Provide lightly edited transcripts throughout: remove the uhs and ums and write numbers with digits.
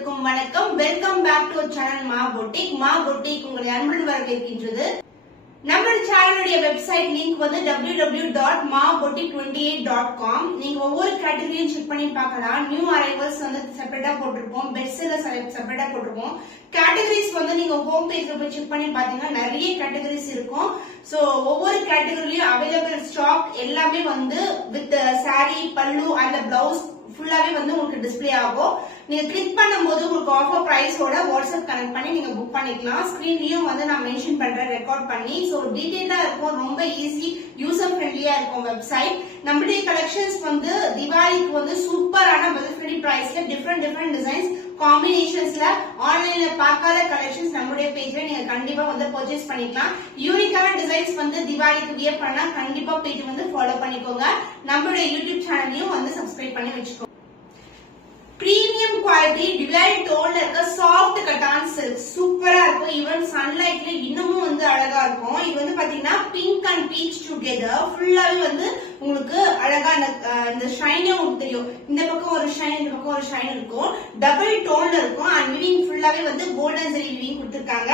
அனைவருக்கும் வணக்கம். Welcome back to channel மா பொட்டிக். மா பொட்டிக் உங்களை அன்புடன் வரவேற்கின்றது. நம்ம சேனலுடைய வெப்சைட் லிங்க் வந்து www.maboutique28.com. நீங்க ஒவ்வொரு கேட்டகரியும் செக் பண்ணி பார்க்கலாம். நியூ அரைவல்ஸ் வந்து செப்பரேட்டா போட்டிருப்போம், பெஸ்ட் செல்லர்ஸ் செப்பரேட்டா போட்டிருப்போம். கேட்டகரிஸ் வந்து நீங்க ஹோம் பேஜ்ல போய் செக் பண்ணி பாத்தீங்கன்னா நிறைய கேட்டகரிஸ் இருக்கும். சோ ஒவ்வொரு கேட்டகரியிலயும் அவைலபிள் ஸ்டாக் எல்லாமே வந்து வித் சாரி, பல்லு அண்ட் பிளவுஸ் ஃபுல்லாவே வந்து உங்களுக்கு டிஸ்ப்ளே ஆகும். நீங்க கிளிக் பண்ணும்போது உங்களுக்கு ஆஃபர் பிரைஸோட வாட்ஸ்அப் கனெக்ட் பண்ணி நீங்க புக் பண்ணிக்கலாம். ஸ்கிரீன்லயும் வந்து நான் மென்ஷன் பண்றேன் ரெக்கார்ட் பண்ணி. சோ டீடைலா இருக்கும், ரொம்ப ஈஸி, யூசர் ஃப்ரெண்ட்லியா இருக்கும் வெப்சைட். நம்மளுடைய கலெக்ஷன்ஸ் வந்து திவாலிக்கு வந்து சூப்பரான பட்ஜெட் ஃப்ரெண்ட்லி பிரைஸ்ல டிஃபரெண்ட் டிசைன்ஸ் காம்பினேஷன்ஸ்ல ஆன்லைன்ல பார்க்காத கலெக்ஷன்ஸ் நம்மளுடைய பேஜ்ல நீங்க கண்டிப்பா வந்து பர்ச்சேஸ் பண்ணிக்கலாம். யூனிக்கான டிசைன்ஸ் வந்து திவாலிக்கு வியர் பண்ணா கண்டிப்பா பேஜ் வந்து ஃபாலோ பண்ணிக்கோங்க. நம்மளுடைய யூடியூப் சேனலையும் வந்து சப்ஸ்கிரைப் பண்ணி வச்சுக்கோங்க. பிரீமியம் குவாலிட்டி டிவைல் டோன்ல இருக்க சாஃப்ட் கட்டான் சில்க் சூப்பரா இருக்கும். ஈவன் சன்லைட்ல இன்னமும் வந்து அழகா இருக்கும். இது வந்து பாத்தீங்கன்னா பிங்க் அண்ட் பீச் டுகெதர் ஃபுல்லாவே வந்து உங்களுக்கு அழகா இந்த ஷைனே உங்களுக்கு தெரியும். இந்த பக்கம் ஒரு ஷைன், இந்த பக்கம் ஒரு ஷைன் இருக்கும். டபுள் டோன்ல இருக்கும். அண்ட் விவிங் ஃபுல்லாவே வந்து கோல்டன் ஜெரி விவிங் கொடுத்திருக்காங்க.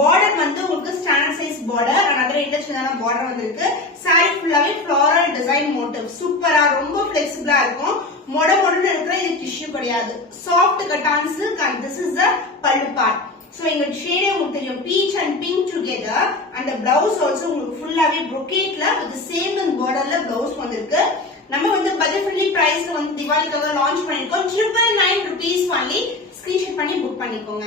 பார்டர் வந்து உங்களுக்கு standard size border, other international border வந்திருக்கு. சாரி ஃபுல்லாவே ஃப்ளோரல் டிசைன் மோட்டிவ் சூப்பரா, ரொம்ப பிளெக்சிபிளா இருக்கும். மொடன்னு இருக்கிற இது டிஷ்யூ கிடையாது. Soft cotton silk and this is the pallu part. So எங்க ஷேடே உங்களுக்கு தெரியும், பீச் அண்ட் பிங்க் டுகெதர். அந்த பிளவுஸ் ஆல்சோ உங்களுக்கு ஃபுல்லாவே brocade-ல வித் சேம் பார்டர்ல பிளவுஸ் வந்திருக்கு. நம்ம வந்து பட்ஜெட் ஃப்ரெண்ட்லி பிரைஸ்ல வந்து திவாலிக்காக லான்ச் பண்ணிருக்கோம். 999 rupees only. ஸ்கிரீன்ஷாட் பண்ணி புக் பண்ணிக்கோங்க.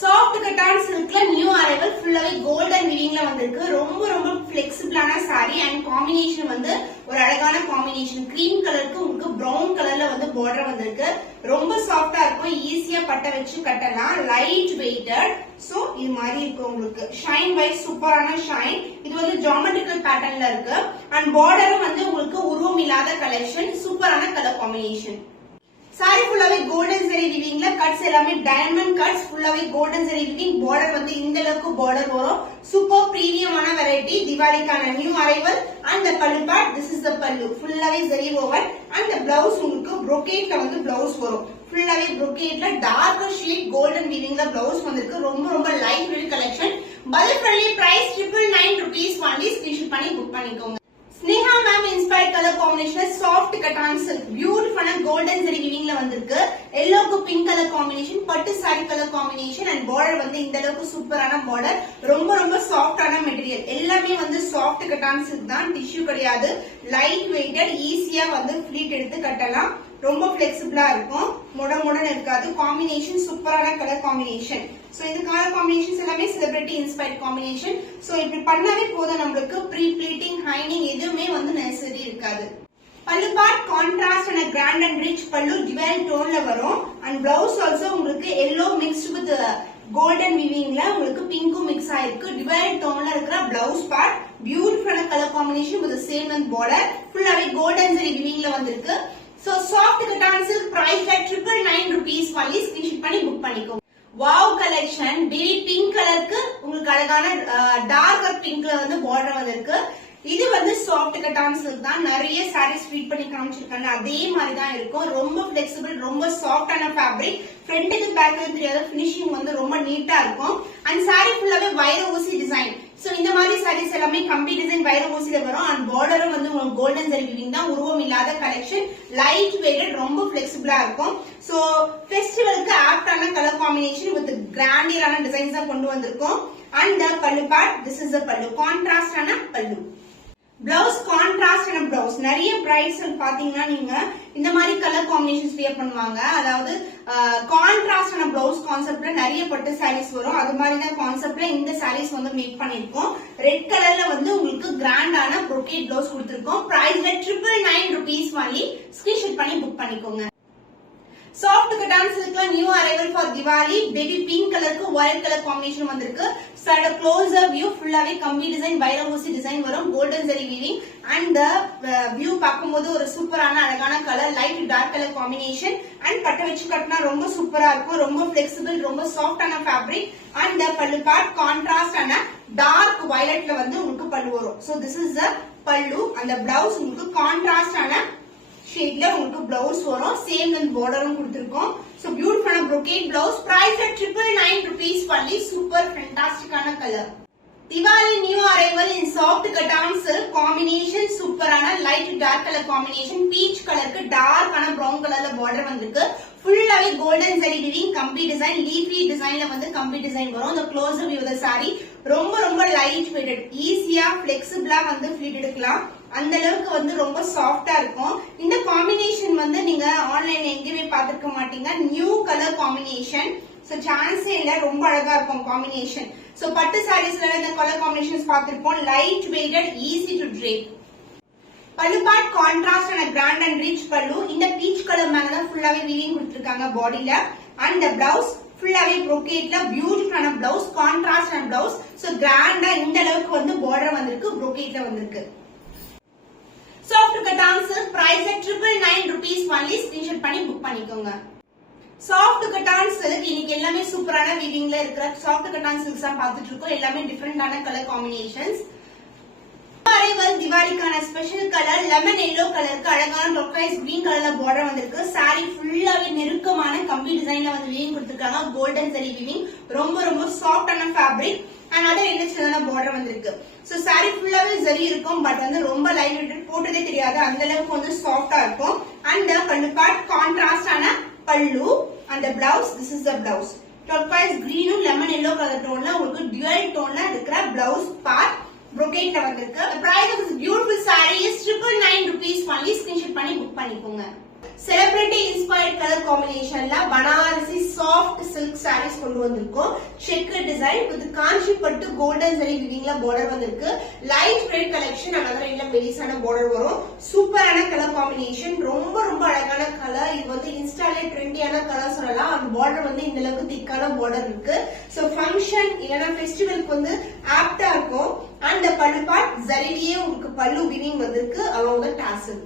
சாஃப்ட் கட்டான் சில்க்ல நியூ அரைவல் ஃபுல்லாவே கோல்டன் விவிங்ல வந்திருக்கு. ரொம்ப பிளெக்சிபிளான சாரி அண்ட் காம்பினேஷன் வந்து ஒரு அழகான காம்பினேஷன். கிரீம் கலருக்கு உங்களுக்கு பிரவுன் கலர்ல வந்து பார்டர் வந்திருக்கு. ரொம்ப சாஃப்டா இருக்கும், ஈஸியா பட்ட வச்சு கட்டலாம். Light weighted. சோ இது மாதிரி இருக்கு உங்களுக்கு. ஷைன் வைஸ் சூப்பரான ஷைன். இது வந்து ஜியோமெட்ரிக்கல் பேட்டர்ன்ல இருக்கு. அண்ட் பார்டரும் வந்து உங்களுக்கு உருவம் இல்லாத கலெக்ஷன். சூப்பரான கலர் காம்பினேஷன். சாரி ஃபுல்லாவே கோல்டன் ஜெரி விவிங்ல கட்ஸ் எல்லாமே டைமண்ட் கட்ஸ். ஃபுல்லாவே கோல்டன் ஜெரி விவிங். பார்டர் வந்து இந்த அளவுக்கு பார்டர் வரும். சூப்பர் பிரீமியமான வெரைட்டி. திவாலிக்கான new arrival. And the pallu part, this is the pallu. ஃபுல்லாவே zari woven. And the blouse உங்களுக்கு brocade-ல வந்து பிளவுஸ் வரும். ஃபுல்லாவே brocade-ல டார்க் ஷேட் கோல்டன் விவிங்ல பிளவுஸ் வந்திருக்கு. ரொம்ப light weight collection. Budget friendly price 999 rupees only. Screenshot பண்ணி புக் பண்ணிக்கோங்க. Sneha ma'am inspired colour combination soft cotton silk பியூட்டிஃபுல்லான கோல்டன் ஜெரி விவிங்ல வந்திருக்கு. எல்லோக்கு பிங்க் கலர் காம்பினேஷன், பட்டு sari colour combination. And border வந்து இந்த அளவுக்கு சூப்பரான பார்டர். ரொம்ப சாஃப்டான மெட்டீரியல். எல்லாமே வந்து சாஃப்ட் கட்டான் சில்க் தான், டிஷ்யூ கிடையாது. லைட் வெயிட்டட், ஈஸியா வந்து ஃபிளீட் எடுத்து கட்டலாம். ரொம்ப பிளெக்சிபிளா இருக்கும், மொடன்னு இருக்காது. காம்பினேஷன் சூப்பரான கலர் காம்பினேஷன். சோ இந்த கலர் காம்பினேஷன்ஸ் எல்லாமே செலிபிரிட்டி இன்ஸ்பயர்ட் காம்பினேஷன். சோ இப்படி பண்ணாவே போதும், நம்மளுக்கு ப்ரீ ப்ளீட்டிங், ஹைனிங் எதுவுமே வந்து நெசசரி இருக்காது. Pallu part contrast and grand and rich pallu dual டோன்ல வரும். அண்ட் பிளவுஸ் ஆல்சோ உங்களுக்கு எல்லோ மிக்ஸ்ட் வித் கோல்டன் விவிங்ல உங்களுக்கு பிங்க்கும் மிக்ஸ் ஆயிருக்கு. டிவைல் டோன்ல இருக்கிற பிளவுஸ் பார்ட் பியூட்டிஃபுல்லான colour combination with same and border. ஃபுல்லாவே கோல்டன் ஜெரி விவிங்ல வந்திருக்கு. So soft cotton silk price 999 rupees only. Screenshot பண்ணி புக் பண்ணிக்கோங்க. Wow collection. பேபி பிங்க் கலருக்கு உங்களுக்கு அழகான டார்க்கர் பிங்க்ல வந்து பார்டர் வந்திருக்கு. இது வந்து சாஃப்ட் கட்டான் சில்க் தான். நிறைய சாரீஸ் ஃபீட் பண்ணி காமிச்சிருக்காங்க, அதே மாதிரி தான் இருக்கும். ரொம்ப பிளெக்சிபிள், ரொம்ப சாஃப்டான ஃபேப்ரிக். ஃப்ரண்ட்டுக்கு பேக்கு தெரியாத பினிஷிங் வந்து ரொம்ப நீட்டா இருக்கும். அண்ட் சாரி ஃபுல்லாவே வைர ஊசி டிசைன். சோ இந்த மாதிரி சாரீஸ் எல்லாமே கம்பி டிசைன் வைர ஊசில வரும். அண்ட் பார்டரும் வந்து உங்களுக்கு கோல்டன் ஜெரி விவிங் தான், உருவம் இல்லாத கலெக்ஷன். லைட் வெயிட்டட், ரொம்ப பிளெக்சிபிளா இருக்கும். சோ ஃபெஸ்டிவலுக்கு ஆப்டான கலர் காம்பினேஷன் வித் கிராண்டியரான டிசைன்ஸ் தான் கொண்டு வந்திருக்கோம். And the pallu part, this is the pallu. கான்ட்ராஸ்டான பல்லு. பிளவுஸ் கான்ட்ராஸ்டான பிளவுஸ். நிறைய பிரைட்ஸ் பாத்தீங்கன்னா நீங்க இந்த மாதிரி கலர் காம்பினேஷன்ஸ் வியர் பண்ணுவாங்க. அதாவது கான்ட்ராஸ்டான பிளவுஸ் கான்செப்ட்ல நிறைய பட்டு சாரீஸ் வரும். அது மாதிரி தான் கான்செப்ட்ல இந்த சாரீஸ் வந்து மேக் பண்ணிருக்கோம். ரெட் கலர்ல வந்து உங்களுக்கு கிராண்டான brocade பிளவுஸ் கொடுத்திருக்கோம். Price 999 rupees only. ஸ்கிரீன்ஷாட் பண்ணி புக் பண்ணிக்கோங்க. சாஃப்ட் கட்டான் சில்க்ல new arrival for Diwali. Baby pink கலருக்கு ஒயிட் கலர் காம்பினேஷன் வந்திருக்கு. சைட க்ளோசர் வியூ ஃபுல்லாவே கம்பி டிசைன், வைர ஊசி டிசைன் வரும். Golden zari weaving. And view பார்க்கும்போது ஒரு சூப்பரான அழகான colour, light dark colour combination. And பட்ட வச்சு கட்டினா ரொம்ப சூப்பரா இருக்கும். ரொம்ப பிளெக்சிபிள், ரொம்ப சாஃப்டான fabric. And pallu part contrast ஆன டார்க் வயலட்ல வந்து உங்களுக்கு பல்லு வரும். சோ திஸ் இஸ் த பல்லு. அந்த பிளவுஸ் உங்களுக்கு கான்ட்ராஸ்ட் ஆன ஷேட்ல உங்களுக்கு பிளவுஸ் வரும். சேம் லென்த் பார்டரும் கொடுத்திருக்கோம். சோ பியூட்டிஃபுல்லான brocade blouse. Price at 999 rupees only. Super ஃபேண்டாஸ்டிக்கான கலர். Diwali new arrival in soft cotton silk combination. சூப்பரான light dark colour combination. Peach கலருக்கு டார்க்கான பிரவுன் கலர்ல பார்டர் வந்திருக்கு. ஃபுல்லாவே கோல்டன் ஜரி வீவிங் கம்பி டிசைன், லீஃபி டிசைன்ல வந்து கம்பி டிசைன் வரும். இந்த க்ளோஸ் வியூ சாரி ரொம்ப ரொம்ப லைட் வெயிட்டட், ஈஸியா பிளெக்சிபிளா வந்து ஃபிளிட் எடுக்கலாம். அந்த அளவுக்கு வந்து ரொம்ப சாஃப்டா இருக்கும். இந்த காம்பினேஷன் வந்து நீங்க ஆன்லைன்ல எங்கேயுமே பார்த்திருக்க மாட்டீங்க. New colour combination. சோ சான்ஸே இல்ல, ரொம்ப அழகா இருக்கும் காம்பினேஷன். சோ பட்டு சாரீஸ்ல இந்த கலர் காம்பினேஷன்ஸ் பார்த்திருப்போம். Light weighted, easy to drape. Pallu part contrast and grand and rich pallu. இந்த பீச் கலர் மேல தான் ஃபுல்லாவே வீவிங் கொடுத்திருக்காங்க பாடியில. அண்ட் பிளவுஸ் ஃபுல்லாவே brocade பியூட்டிஃபுல்லான blouse, contrast and blouse. So கிராண்டா இந்த அளவுக்கு வந்து பார்டர் வந்திருக்கு, brocade வந்திருக்கு. Soft cotton silk. Price at 999 rupees only. Screenshot பண்ணி புக் பண்ணிக்கோங்க. சாஃப்ட் கட்டான் சில்க் இன்னைக்கு எல்லாமே சூப்பரான வீவிங்ல இருக்கிற சாஃப்ட் கட்டான் சில்க்ஸ் தான் பார்த்துட்டு இருக்கோம். எல்லாமே டிஃபரெண்டான கலர் காம்பினேஷன்ஸ். திவாலிக்கான ஸ்பெஷல் கலர் லெமன் எல்லோ கலருக்கு அழகான டொர்காய்ஸ் கிரீன் கலர்ல பார்டர் வந்திருக்கு. சாரி ஃபுல்லாவே நெருக்கமான கம்பி டிசைன்ல வந்து வீவிங் கொடுத்திருக்காங்க. கோல்டன் ஜரி வீவிங், ரொம்ப ரொம்ப சாஃப்டான ஃபேப்ரிக். அண்ட் அதர் என்ன பார்டர் வந்திருக்கு. சோ சாரி ஃபுல்லாவே ஜரி இருக்கும். பட் வந்து ரொம்ப லைட் வெயிட்டட், போட்டதே தெரியாது, அந்த அளவுக்கு வந்து சாஃப்டா இருக்கும். அண்ட் பல்லு பார்ட் கான்ட்ராஸ்டான பல்லு. அந்த blouse, this is the blouse. Turquoise கிரீனும் லெமன் எல்லோ கலர் டோன்ல உங்களுக்கு டுவல் டோன்ல இருக்கிற பிளவுஸ் பார்ட் brocade ல வந்திருக்கு. The price of this beautiful saree is 999 rupees only. Screenshot பண்ணி புக் பண்ணிக்கோங்க. செலிபிரிட்டி இன்ஸ்பயர்ட் கலர் காம்பினேஷன்ல பனாரசி சாஃப்ட் சில்க் சாரீஸ் கொண்டு வந்திருக்கோம். செக் டிசைன் வித் காஞ்சி பட்டு கோல்டன் ஜரி வீவிங்ல பார்டர் வந்திருக்கு. லைட் வெயிட் கலெக்ஷன், அதனால இல்ல மெலிசான பார்டர் வரும். சூப்பரான கலர் காம்பினேஷன், ரொம்ப ரொம்ப அழகான கலர். இது வந்து இன்ஸ்டாலே ட்ரெண்டியான கலர் சொல்லலாம். அந்த பார்டர் வந்து இந்த அளவுக்கு திக்கான பார்டர் இருக்கு. சோ ஃபங்க்ஷன் இல்லனா ஃபெஸ்டிவலுக்கு வந்து ஆப்டா இருக்கும். அந்த பல்லு பார்ட் ஜரிலியே உங்களுக்கு பல்லு வீவிங் வந்திருக்கு. அவங்க டாசல்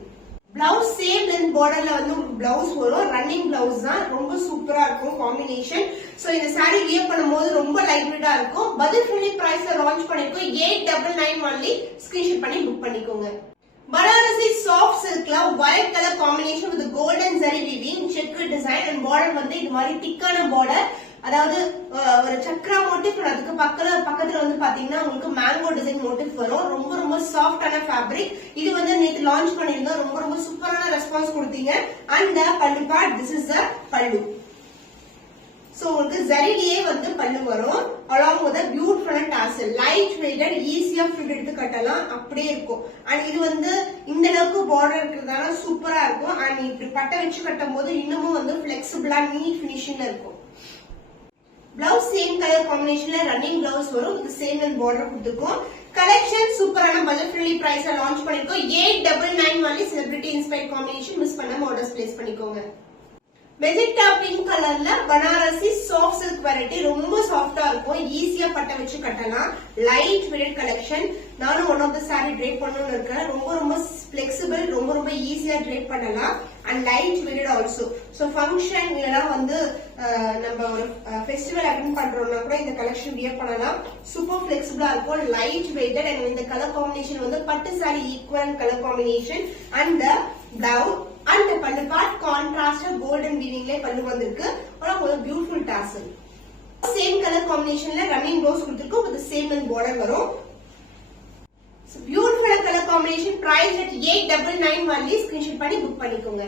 பிளவுஸ் சேம் லென்த் பார்டர்ல வந்து உங்களுக்கு பிளவுஸ் வரும். ரன்னிங் பிளவுஸ் தான், ரொம்ப சூப்பரா இருக்கும் காம்பினேஷன். சோ இந்த சாரி வியர் பண்ணும்போது ரொம்ப லைட் வெயிட்டா இருக்கும். பட்ஜெட் ஃப்ரெண்ட்லி பிரைஸ்ல லான்ச் பண்ணிருக்கோம். 899 only. ஸ்கிரீன்ஷாட் பண்ணி புக் பண்ணிக்கோங்க. பனாரசி சாஃப்ட் சில்க்ல white colour combination with golden zari weaving, check design and border வந்து இது மாதிரி திக்கான பார்டர். அதாவது ஒரு சக்ரா மோட்டிவ், அதுக்கு பக்கத்துல வந்து பாத்தீங்கன்னா உங்களுக்கு மேங்கோ டிசைன் மோட்டிவ் வரும். ரொம்ப ரொம்ப சாஃப்டான ஃபேப்ரிக். இது வந்து நேத்து லான்ச் பண்ணிருந்தோம். ரொம்ப ரொம்ப சூப்பரான ரெஸ்பான்ஸ் கொடுத்தீங்க. And pallu part, this is the பல்லு. சோ உங்களுக்கு ஜரிலியே வந்து பல்லு வரும். அலாங் வித் பியூட்டிஃபுல்லான டாசல், லைட் வெயிட்டட், ஈஸியா ஃபிட் எடுத்து கட்டலாம், அப்படியே இருக்கும். அண்ட் இது வந்து இந்த அளவுக்கு பார்டர் இருக்கிறதால சூப்பரா இருக்கும். அண்ட் இப்படி பட்டை வச்சு கட்டும் போது இன்னமும் வந்து பிளெக்சிபிளா நீட் பினிஷிங்ல இருக்கும். பிளவுஸ் சேம் கலர் காம்பினேஷன்ல ரன்னிங் பிளவுஸ் வரும். இது சேம் லென்த் பார்டர் கொடுத்துருக்கோம். கலெக்ஷன் சூப்பரான பட்ஜெட் ஃப்ரெண்ட்லி பிரைஸ்ல லான்ச் பண்ணிருக்கோம். 899 only. Celebrity inspired combination miss பண்ணாம ஆர்டர்ஸ் பிளேஸ் பண்ணிக்கோங்க. மெஜெண்டா பிங்க் கலர்ல பனாரசி சாஃப்ட் சில்க் வெரைட்டி, ரொம்ப சாஃப்டா இருக்கும். ஈஸியா பட்டை வச்சு கட்டலாம். Light weight collection. நானும் one of the sari drape பண்ணணும்னு இருக்கேன். ரொம்ப ரொம்ப பிளெக்சிபிள், ரொம்ப ரொம்ப ஈஸியா ட்ரேப் பண்ணலாம். And light weight also. So function இதெல்லாம் வந்து நம்ம ஒரு ஃபெஸ்டிவல் அட்டெண்ட் பண்றோம்னா கூட இந்த கலெக்ஷன் வியர் பண்ணலாம். சூப்பர் பிளெக்சிபிளா இருக்கும், லைட் வெயிட்டட். அண்ட் இந்த கலர் காம்பினேஷன் வந்து பட்டு sari equal colour combination. And blouse and pallu part contrast golden வீவிங்ல பல்லு வந்திருக்கு. ஒரு பியூட்டிஃபுல் டாசல். சேம் கலர் காம்பினேஷன்ல ரன்னிங் ப்ளவுஸ் கொடுத்திருக்கோம். வித் சேம் லென்த் பார்டர் வரும். Beautiful colour combination. Price at 899 only. Screenshot பண்ணி புக் பண்ணிக்கோங்க.